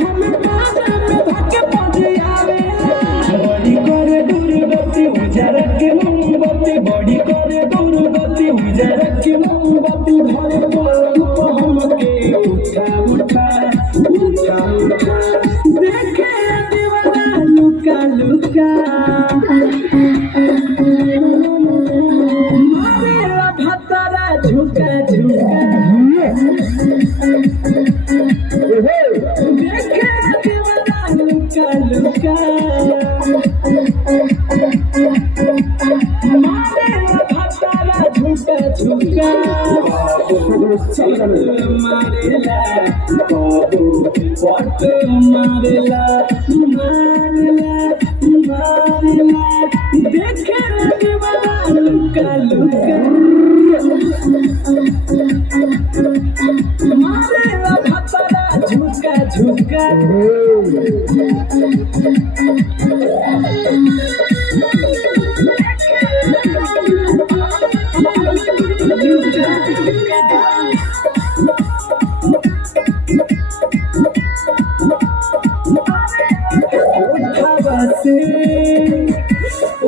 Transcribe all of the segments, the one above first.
हम पाजा में धके पजियावे बड़ी करे दुर्गति उजाड़ के मोमबत्ती बड़ी करे दुर्गति उजाड़ के मोमबत्ती धरे पलंग पे हमके उठा उठा उठा उठा देखे दीवाना लुका लुका मारेला भतरा झुका झुका देखे दीवाना लुका लुका मारेला भतरा झुका झुका मारेला बाबू पट मारेला मारेला मारेला देखे दीवाना लुका लुका मारेला भतरा झुका झुका से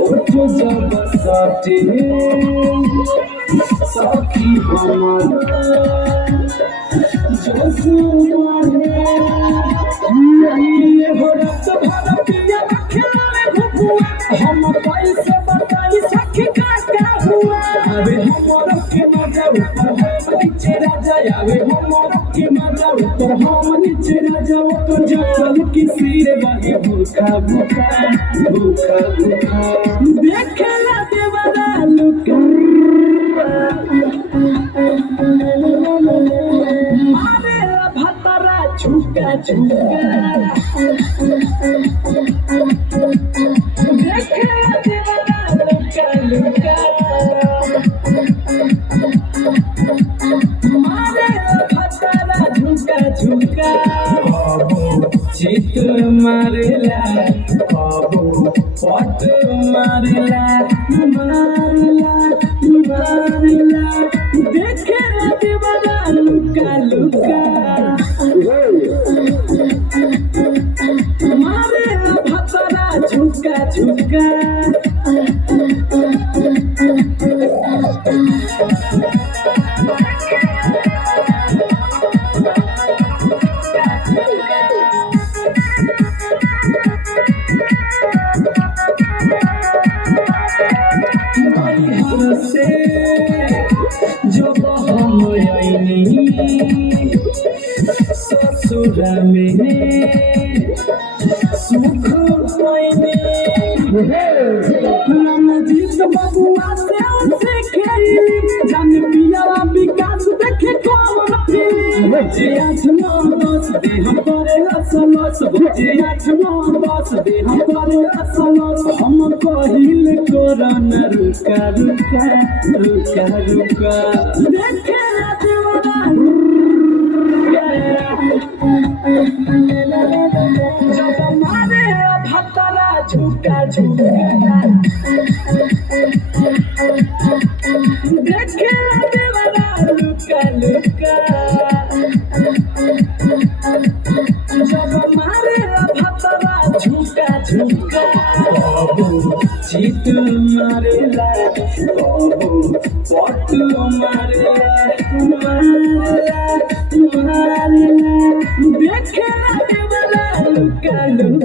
ओठो जब सटे सखी हमारा जसुआने ये हो रत भर पिया खेले घुपुआ हम कैसे बताई सखी का क्या हुआ अबे हमर के मजा ऊपर हम नीचे राजा आवे हमर के मजा ऊपर हम नीचे राजा तो जल की सिर बहे भूखा भूखा भूखा भूखा देखला देवरा लुका मारेला भतरा झुका झुका देखला देवरा लुका लुका मारेला भतरा झुका झुका चित मारेला बाबू पट मारेला मारेला मारेला देखे दीवाना लुका लुका मारेला भतरा झुका झुका से जब हम आईनी ससुर में सुख पाइने जीत बबुआ से खेली जान पिया विकास देखे कौन बजे 8-9-10 दे हम करे लसलस बजे 8-9-10 दे हम करे लसलस हम कहिल करन रुका रुका रुका रुका देखे दीवाना जब मारे भतरा झुका झुका देखे दीवाना लुका लुका जब मारे भतरा झुका झुका बाबू चित मारेला बाबू पट मारेला मारेला मारेला देखे दीवाना लुका लुका